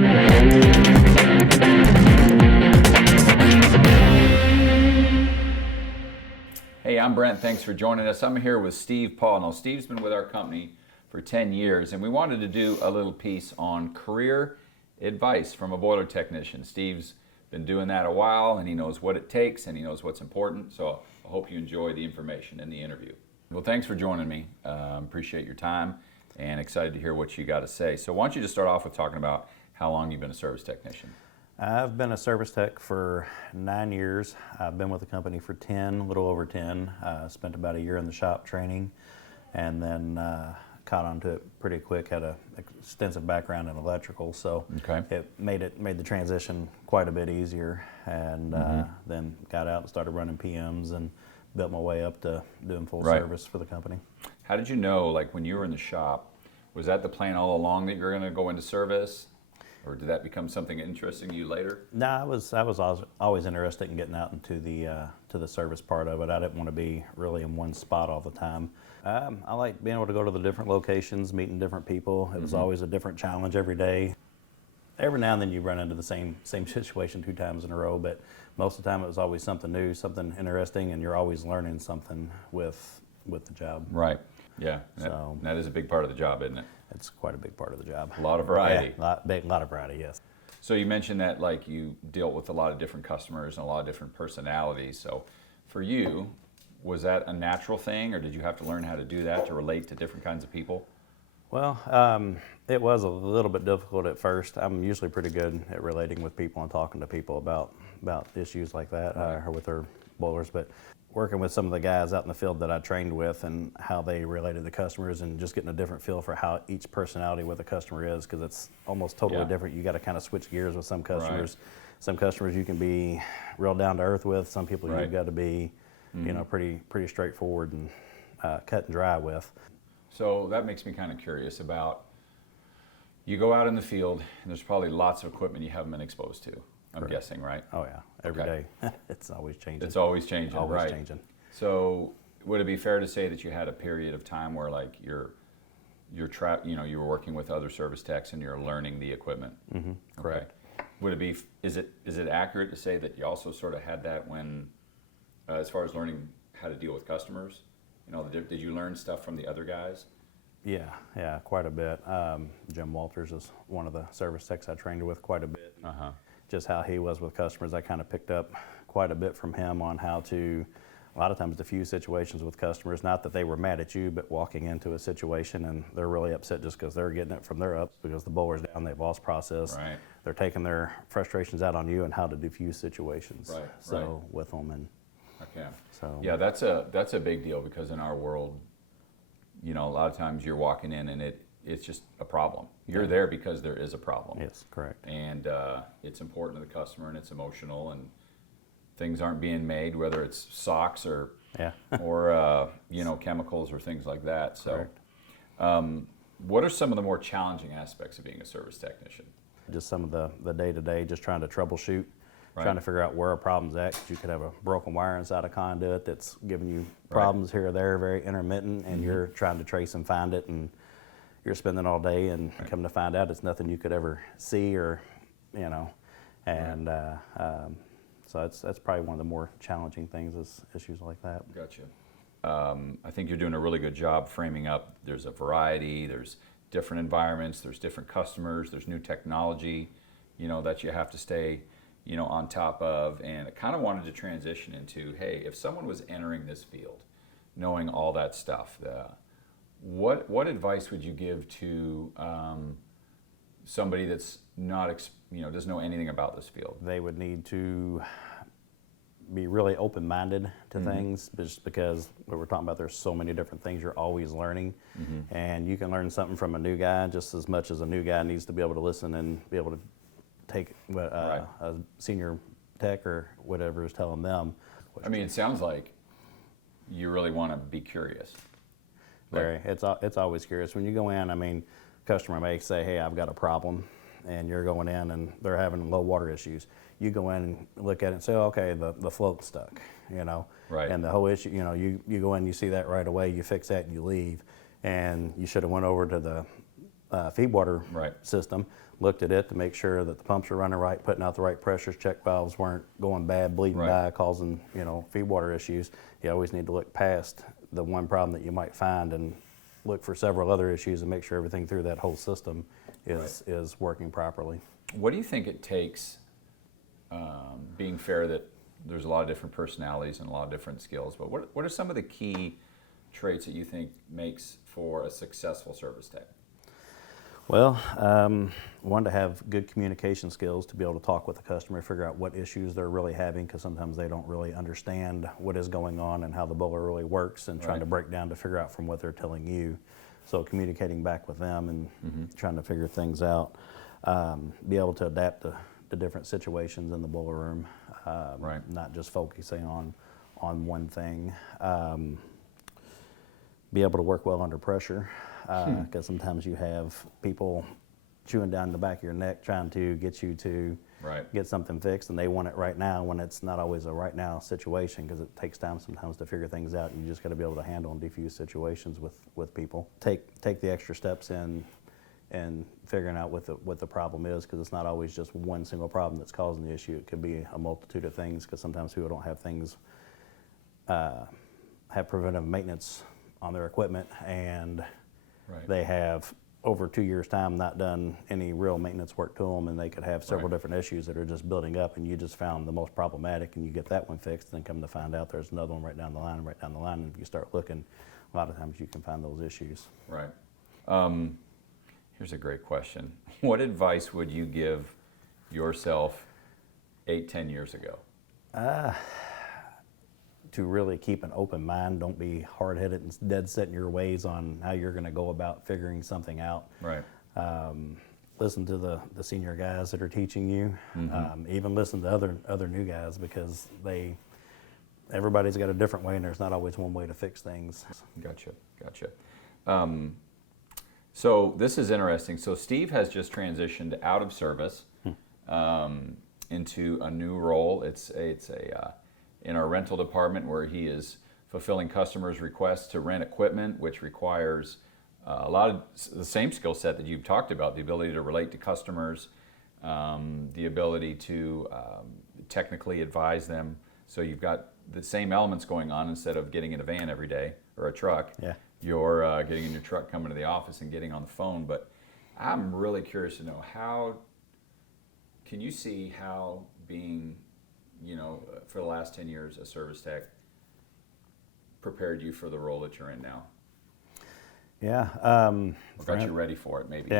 Hey, I'm Brent. Thanks for joining us. I'm here with Steve Paul. Now, Steve's been with our company for 10 years, and we wanted to do a little piece on career advice from a boiler technician. Steve's been doing that a while, and he knows what it takes, and he knows what's important, so I hope you enjoy the information in the interview. Well, thanks for joining me. Appreciate your time, and excited to hear what you got to say. So why don't you just start off with talking about how long you've been a service technician? I've been a service tech for 9 years. I've been with the company for 10, a little over 10. Spent about a year in the shop training, and then caught onto it pretty quick. Had an extensive background in electrical, so it made the transition quite a bit easier. And then got out and started running PMs and built my way up to doing full service for the company. How did you know, like when you were in the shop, was that the plan all along that you were going to go into service? Or did that become something interesting to you later? No, I was always interested in getting out into the service part of it. I didn't want to be really in one spot all the time. I like being able to go to the different locations, meeting different people. It was always a different challenge every day. Every now and then you run into the same situation 2 times in a row, but most of the time it was always something new, something interesting, and you're always learning something with the job. Right. Yeah. So that is a big part of the job, isn't it? It's quite a big part of the job. A lot of variety. Yeah, a lot of variety, yes. So you mentioned that like you dealt with a lot of different customers and a lot of different personalities. So for you, was that a natural thing, or did you have to learn how to do that to relate to different kinds of people? Well, it was a little bit difficult at first. I'm usually pretty good at relating with people and talking to people about issues like that, or with their boilers, but working with some of the guys out in the field that I trained with and how they related to customers and just getting a different feel for how each personality with a customer is, because it's almost totally different. You got to kind of switch gears with some customers. Some customers you can be real down to earth with. Some people you've got to be, pretty straightforward and cut and dry with. So that makes me kind of curious about, you go out in the field and there's probably lots of equipment you haven't been exposed to. I'm guessing, right? Oh yeah, every day. It's always changing. It's always changing, always changing. So would it be fair to say that you had a period of time where like you were working with other service techs and you're learning the equipment? Mm-hmm. Correct. Would it be, is it accurate to say that you also sort of had that when, as far as learning how to deal with customers? Did you learn stuff from the other guys? Yeah, quite a bit. Jim Walters is one of the service techs I trained with quite a bit. Just how he was with customers, I kind of picked up quite a bit from him on how to, a lot of times, diffuse situations with customers. Not that they were mad at you, but walking into a situation and they're really upset just because they're getting it from their ups because the boiler's down, they've lost process. Right. They're taking their frustrations out on you and how to diffuse situations. With them and. Okay. So. Yeah, that's a big deal, because in our world, a lot of times you're walking in and it's just a problem. You're there because there is a problem. Yes, correct. And it's important to the customer, and it's emotional, and things aren't being made, whether it's socks or chemicals or things like that. So, what are some of the more challenging aspects of being a service technician? Just some of the day-to-day, just trying to troubleshoot, trying to figure out where a problem's at. 'Cause you could have a broken wire inside a conduit that's giving you problems here or there, very intermittent, and you're trying to trace and find it, and you're spending all day, and come to find out it's nothing you could ever see, or and so that's probably one of the more challenging things, is issues like that. Gotcha. I think you're doing a really good job framing up. There's a variety, there's different environments, there's different customers, there's new technology, that you have to stay, on top of. And I kind of wanted to transition into, hey, if someone was entering this field, knowing all that stuff, what advice would you give to somebody that's not, doesn't know anything about this field? They would need to be really open-minded to things, just because we were talking about, there's so many different things you're always learning, and you can learn something from a new guy just as much as a new guy needs to be able to listen and be able to take what a senior tech or whatever is telling them. I mean, it sounds like you really want to be curious. Very. It's always curious. When you go in, I mean, customer may say, hey, I've got a problem, and you're going in and they're having low water issues. You go in and look at it and say, okay, the float's stuck, Right. And the whole issue, you go in, you see that right away, you fix that and you leave. And you should have went over to the feed water Right. system, looked at it to make sure that the pumps are running right, putting out the right pressures, check valves weren't going bad, bleeding Right. by, causing, feed water issues. You always need to look past the one problem that you might find and look for several other issues and make sure everything through that whole system is working properly. What do you think it takes, being fair that there's a lot of different personalities and a lot of different skills, but what are some of the key traits that you think makes for a successful service tech? Well, one, to have good communication skills, to be able to talk with the customer, figure out what issues they're really having, because sometimes they don't really understand what is going on and how the boiler really works, and trying to break down to figure out from what they're telling you. So communicating back with them and trying to figure things out. Be able to adapt to different situations in the boiler room, not just focusing on one thing. Be able to work well under pressure, because sometimes you have people chewing down the back of your neck trying to get you to get something fixed, and they want it right now, when it's not always a right now situation, because it takes time sometimes to figure things out, and you just got to be able to handle and defuse situations with people. Take the extra steps in and figuring out what the problem is, because it's not always just one single problem that's causing the issue. It could be a multitude of things, because sometimes people don't have things, have preventive maintenance on their equipment, and they have over 2 years' time not done any real maintenance work to them, and they could have several different issues that are just building up, and you just found the most problematic, and you get that one fixed, and then come to find out there's another one right down the line, and if you start looking, a lot of times you can find those issues. Right. Here's a great question. What advice would you give yourself 8-10 years ago? To really keep an open mind. Don't be hard-headed and dead set in your ways on how you're going to go about figuring something out. Right. Listen to the senior guys that are teaching you. Even listen to other new guys, because everybody's got a different way, and there's not always one way to fix things. Gotcha. So this is interesting. So Steve has just transitioned out of service into a new role. It's in our rental department, where he is fulfilling customers' requests to rent equipment, which requires a lot of the same skill set that you've talked about, the ability to relate to customers, the ability to technically advise them. So you've got the same elements going on. Instead of getting in a van every day or a truck, you're getting in your truck, coming to the office, and getting on the phone. But I'm really curious to know, how can you see how being, for the last 10 years, a service tech prepared you for the role that you're in now? Or got you ready for it, maybe?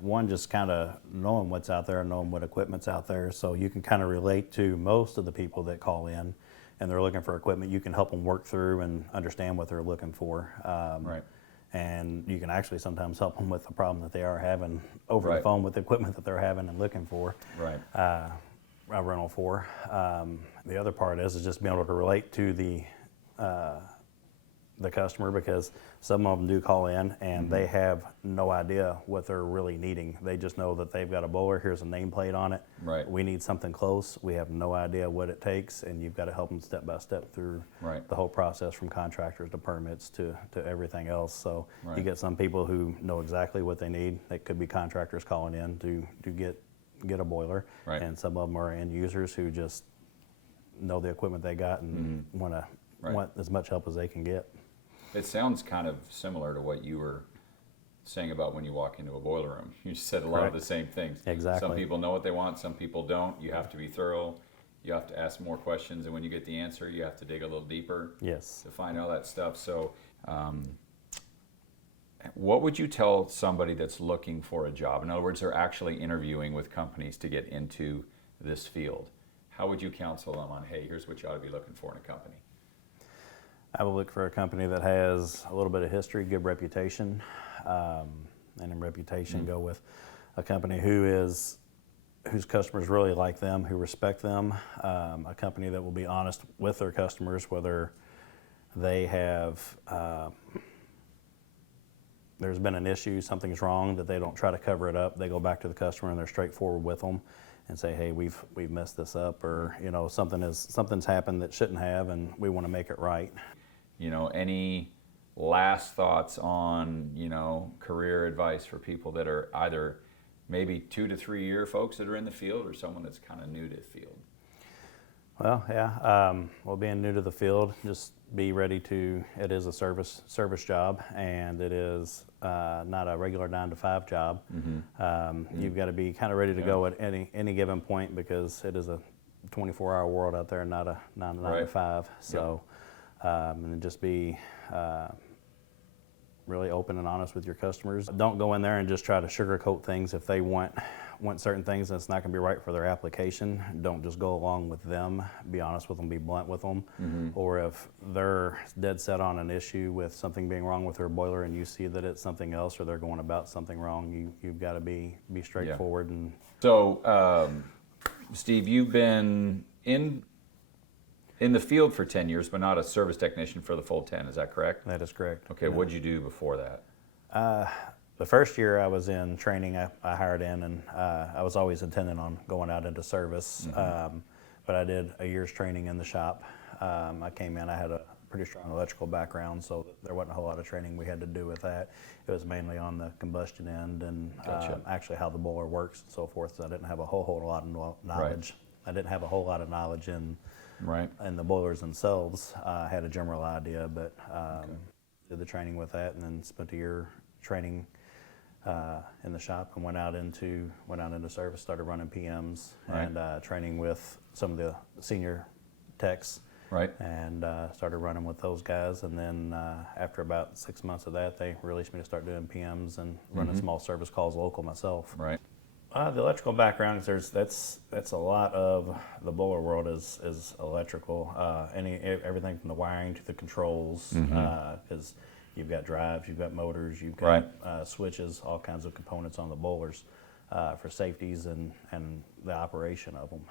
One, just kind of knowing what's out there, knowing what equipment's out there, so you can kind of relate to most of the people that call in and they're looking for equipment. You can help them work through and understand what they're looking for. And you can actually sometimes help them with the problem that they are having over the phone with the equipment that they're having and looking for. A rental for. The other part is just being able to relate to the customer, because some of them do call in and they have no idea what they're really needing. They just know that they've got a boiler, here's a nameplate on it. We need something close. We have no idea what it takes, and you've got to help them step by step through the whole process, from contractors to permits to everything else. So you get some people who know exactly what they need. It could be contractors calling in to get a boiler, and some of them are end users who just know the equipment they got and want as much help as they can get. It sounds kind of similar to what you were saying about when you walk into a boiler room. You said a lot of the same things. Exactly. Some people know what they want, some people don't. You have to be thorough. You have to ask more questions, and when you get the answer, you have to dig a little deeper to find all that stuff. So what would you tell somebody that's looking for a job? In other words, they're actually interviewing with companies to get into this field. How would you counsel them on, hey, here's what you ought to be looking for in a company? I would look for a company that has a little bit of history, good reputation, and in reputation go with a company whose customers really like them, who respect them, a company that will be honest with their customers, whether they have there's been an issue, something's wrong, that they don't try to cover it up. They go back to the customer and they're straightforward with them and say, hey, we've messed this up, or something's happened that shouldn't have, and we want to make it right. Any last thoughts on, career advice for people that are either maybe 2 to 3 year folks that are in the field, or someone that's kind of new to the field? Well, well, being new to the field, just be ready to. It is a service job, and it is not a regular 9 to 5 job. You've got to be kind of ready to go at any given point, because it is a 24-hour world out there, not a 9 to 5. So, and just be really open and honest with your customers. Don't go in there and just try to sugarcoat things. If they want certain things that's not going to be right for their application, don't just go along with them. Be honest with them, be blunt with them. Or if they're dead set on an issue with something being wrong with their boiler and you see that it's something else, or they're going about something wrong, you've got to be straightforward. And so, Steve, you've been in the field for 10 years, but not a service technician for the full 10, is that correct? That is correct. Okay, what'd you do before that? The first year I was in training, I hired in, and I was always intending on going out into service, but I did a year's training in the shop. I came in, I had a pretty strong electrical background, so there wasn't a whole lot of training we had to do with that. It was mainly on the combustion end and actually how the boiler works and so forth, so I didn't have a whole lot of knowledge. I didn't have a whole lot of knowledge in the boilers themselves. I had a general idea, but did the training with that, and then spent a year training in the shop, and went out into service, started running PMs and training with some of the senior techs, and started running with those guys. And then after about 6 months of that, they released me to start doing PMs and running small service calls local myself. The electrical background, that's a lot of the boiler world is electrical. Everything from the wiring to the controls, because you've got drives, you've got motors, you've got switches, all kinds of components on the boilers for safeties and the operation of them.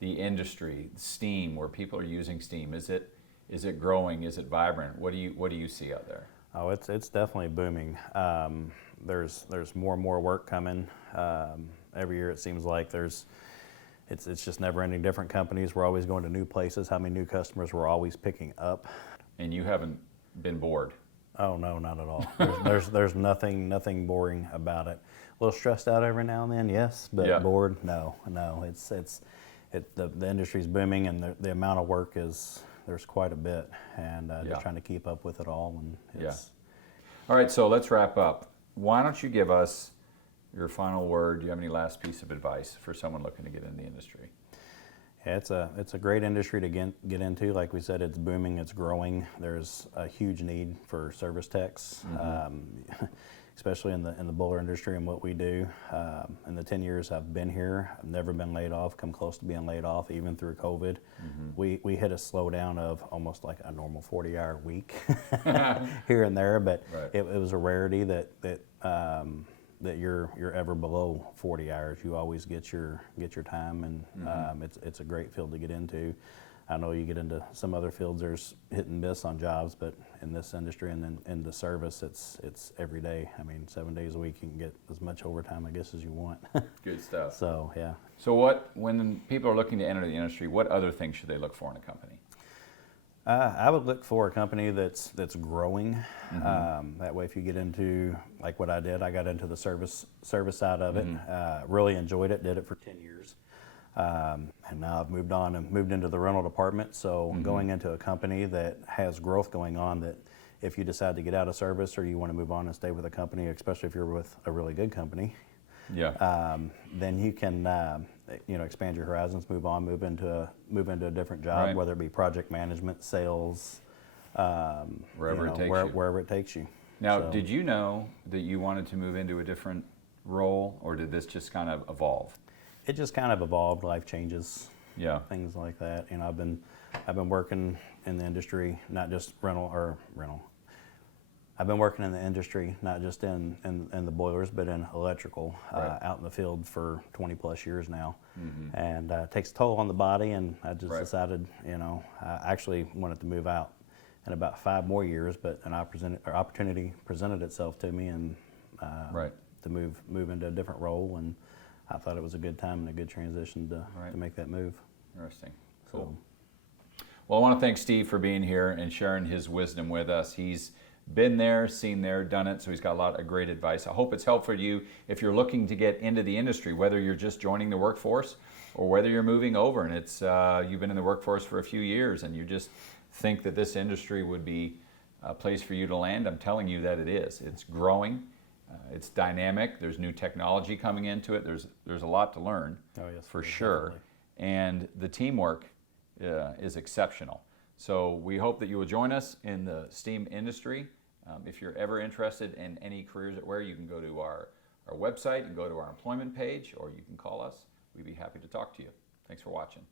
The industry, steam, where people are using steam, is it growing? Is it vibrant? What do you see out there? Oh, it's definitely booming. There's more and more work coming. Every year it seems like it's just never ending. Different companies, we're always going to new places. How many new customers we're always picking up. And you haven't been bored? Oh no, not at all. There's nothing boring about it. A little stressed out every now and then, yes, but bored, no. The industry's booming, and the amount of work there's quite a bit, and just trying to keep up with it all. And All right, so let's wrap up. Why don't you give us your final word? Do you have any last piece of advice for someone looking to get in the industry? Yeah, it's a great industry to get into. Like we said, it's booming, it's growing. There's a huge need for service techs, especially in the boiler industry and what we do. In the 10 years I've been here, I've never been laid off, come close to being laid off, even through COVID. We hit a slowdown of almost like a normal 40-hour week here and there, but it was a rarity that you're ever below 40 hours. You always get your time, and it's a great field to get into. I know you get into some other fields, there's hit and miss on jobs, but in this industry and then in the service, it's every day. I mean, 7 days a week, you can get as much overtime, I guess, as you want. Good stuff. So, yeah. So when people are looking to enter the industry, what other things should they look for in a company? I would look for a company that's growing. That way, if you get into, like what I did, I got into the service side of it. Really enjoyed it. Did it for 10 years, and now I've moved on and moved into the rental department. So going into a company that has growth going on, that if you decide to get out of service or you want to move on and stay with a company, especially if you're with a really good company, then you can expand your horizons, move into a different job, whether it be project management, sales, wherever it takes you. Now, did you know that you wanted to move into a different role, or did this just kind of evolve? It just kind of evolved. Life changes, things like that. I've been working in the industry, not just rental. I've been working in the industry, not just in the boilers, but in electrical, out in the field for 20 plus years now. And it takes a toll on the body, and I just decided, I actually wanted to move out in about 5 more years, but an opportunity presented itself to me, and to move into a different role, and I thought it was a good time and a good transition to make that move. Interesting. Cool. Well, I want to thank Steve for being here and sharing his wisdom with us. He's been there, seen there, done it, so he's got a lot of great advice. I hope it's helpful to you if you're looking to get into the industry, whether you're just joining the workforce or whether you're moving over and it's you've been in the workforce for a few years and you just think that this industry would be a place for you to land. I'm telling you that it is. It's growing. It's dynamic. There's new technology coming into it. There's a lot to learn, Oh, yes, for sure. definitely. And the teamwork is exceptional. So we hope that you will join us in the STEAM industry. If you're ever interested in any careers at WARE, you can go to our website and go to our employment page, or you can call us. We'd be happy to talk to you. Thanks for watching.